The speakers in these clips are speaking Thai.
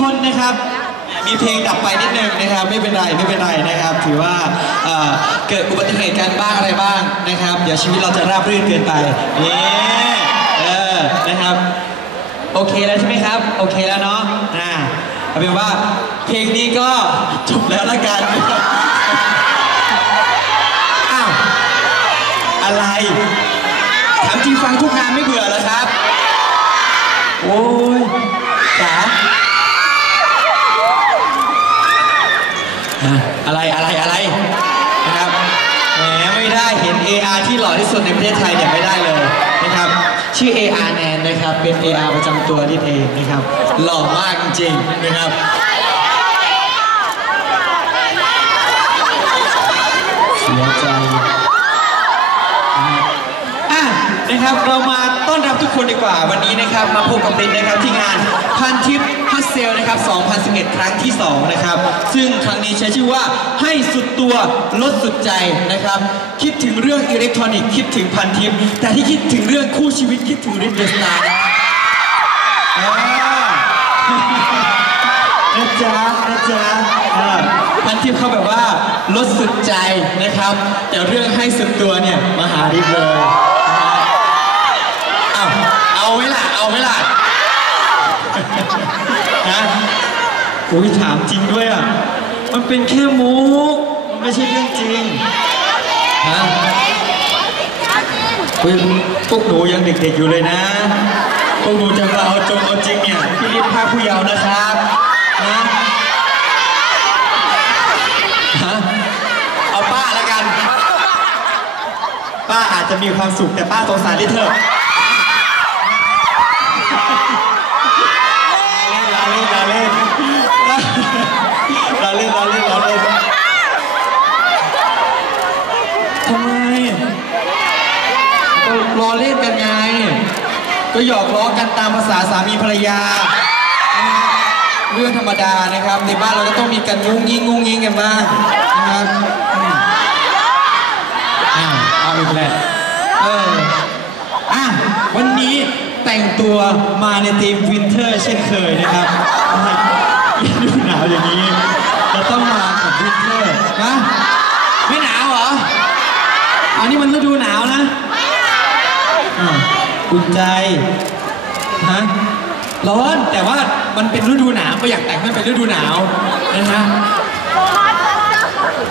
คนนะครับ มีเพลงดับไปนิดนึงนะครับ ไม่เป็นไรไม่เป็นไรนะครับ ถือว่าเอ่อเกิดอุบัติเหตุการบ้างอะไรบ้างนะครับเดี๋ยวชีวิตเราจะราบรื่นเกินไปนี่เออนะครับ โอเคแล้วใช่ไหมครับ โอเคแล้วเนาะอ่าเอาเป็นว่าเพลงนี้ก็จบแล้วละกันอ้าวอะไรถามจริงฟังทุกงานไม่เบื่อเหรอครับ โอ้ยจ๋าอะอะไรอะไรอะไรนะครับแหมไม่ได้เห็น AR ที่หล่อที่ สุดในประเทศไทยเนี่ยไม่ได้เลยนะครับ ชื่อ AR แนนนะครับ เป็น AR ประจำตัวที่เองนะครับ หล่อมากจริงๆนะครับเสียใจอะนะครับเรามา คนดีกว่าวันนี้นะครับมาพบกับลินนะครับที่งานพันทิปฮัสเซลนะครับ 2011 ครั้งที่ 2 นะครับ ซึ่งครั้งนี้ใช้ชื่อว่าให้สุดตัวลดสุดใจนะครับ คิดถึงเรื่องอิเล็กทรอนิกส์คิดถึงพันทิปแต่ที่คิดถึงเรื่องคู่ชีวิตคิดถึงริทเดสตาร์นะจ๊ะนะจ๊ะพันทิปเขาแบบว่าลดสุดใจนะครับ แต่เรื่องให้สุดตัวเนี่ยมาหาริบเลย เอาเอา ไหมล่ะเอาไหมล่ะฮะอุ้ยถามจริงด้วยอะ มันเป็นแค่มุก มันไม่ใช่เรื่องจริงฮะอุ้ยพวกหนูยังเด็กๆอยู่เลยนะ พวกหนูจะมาเอาจงเอาจริงเนี่ยพี่รีบพาผู้เยาว์นะครับนะฮะเอาป้าแล้วกัน ป้าอาจจะมีความสุขแต่ป้าสงสารลิเธอ ลาเล่ นลาเล่นลาเล่นลาเล่นลาเล่นทำไมก็ล้อเล่นกันไง ก็หยอกล้อกันตามภาษาสามีภรรยา เรื่องธรรมดานะครับ ในบ้านเราก็ต้องมีกันงุ้งยิงงุ้งยิงกันบ้างนะครับอ้าวเอาอีกแล้วเออ แต่งตัวมาในธีมวินเทอร์เช่นเคยนะครับดูหนาวอย่างนี้เราต้องมากับวินเทอร์นะไม่หนาวเหรอ อันนี้มันฤดูหนาวนะอุ่นใจฮะร้อนแต่ว่ามันเป็นฤดูหนาวก็อยากแต่งให้เป็นฤดูหนาวนะฮะ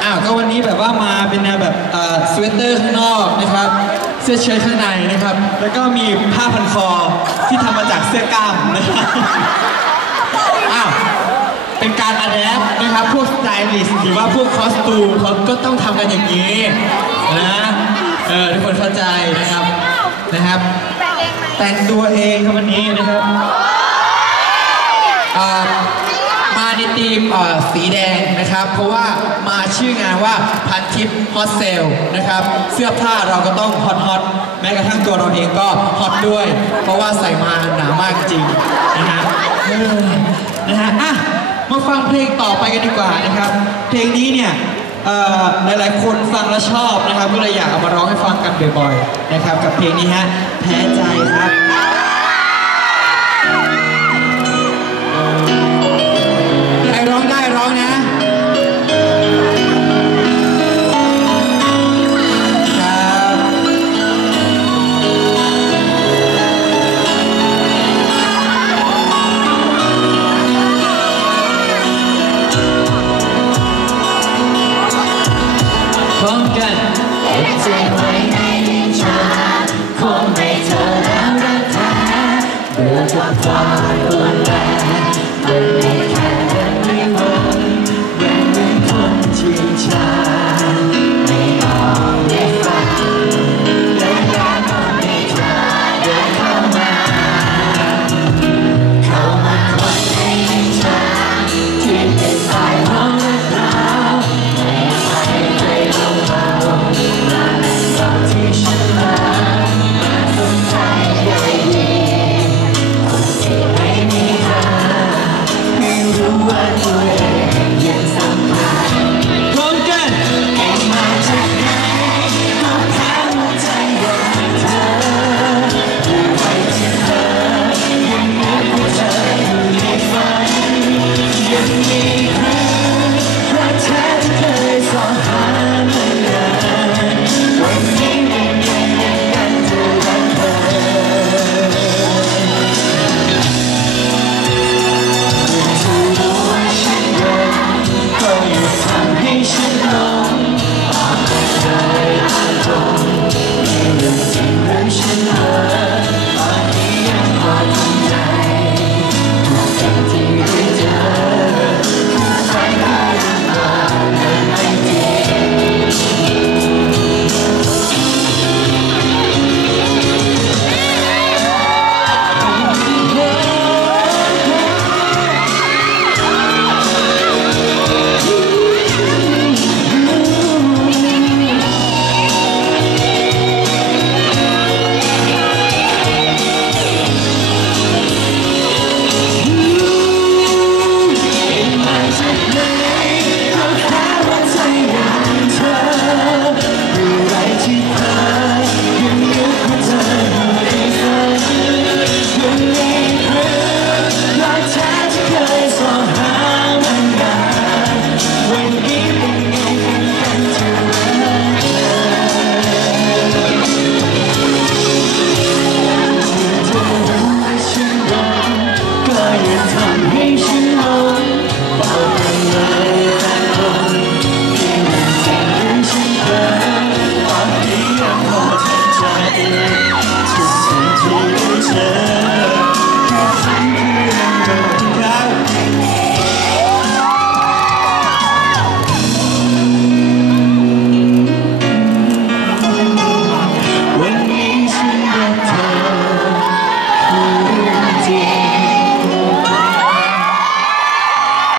อ้าวก็วันนี้แบบว่ามาเป็นแนวแบบเอ่อสเวตเตอร์ข้างนอกนะครับ สื้อเชิ้ตข้างในนะครับ แล้วก็มีผ้าพันคอที่ทำมาจากเสื้อกล้ามนะครับอ้าวเป็นการอะแดปนะครับ พวกสไตลิสต์หรือว่าพวกคอสตูมเขาก็ต้องทำกันอย่างนี้นะเออทุกคนเข้าใจนะครับนะครับ แต่งตัวเองครับวันนี้นะครับอ่ามาในทีมอ่อสีแดงนะครับ เพราะว่า ชื่องานว่าพันทิปฮอตเซลนะครับ เสื้อผ้าเราก็ต้องฮอตฮอตแม้กระทั่งตัวเราเองก็ฮอตด้วย เพราะว่าใส่มาหนามากจริงนะฮะนะฮะอะมาฟังเพลงต่อไปกันดีกว่านะครับ เพลงนี้เนี่ยหลายๆ คนฟังแล้วชอบนะครับ ก็เลยอยากเอามาร้องให้ฟังกันบ่อยๆนะครับ กับเพลงนี้ฮะแพ้ใจครับ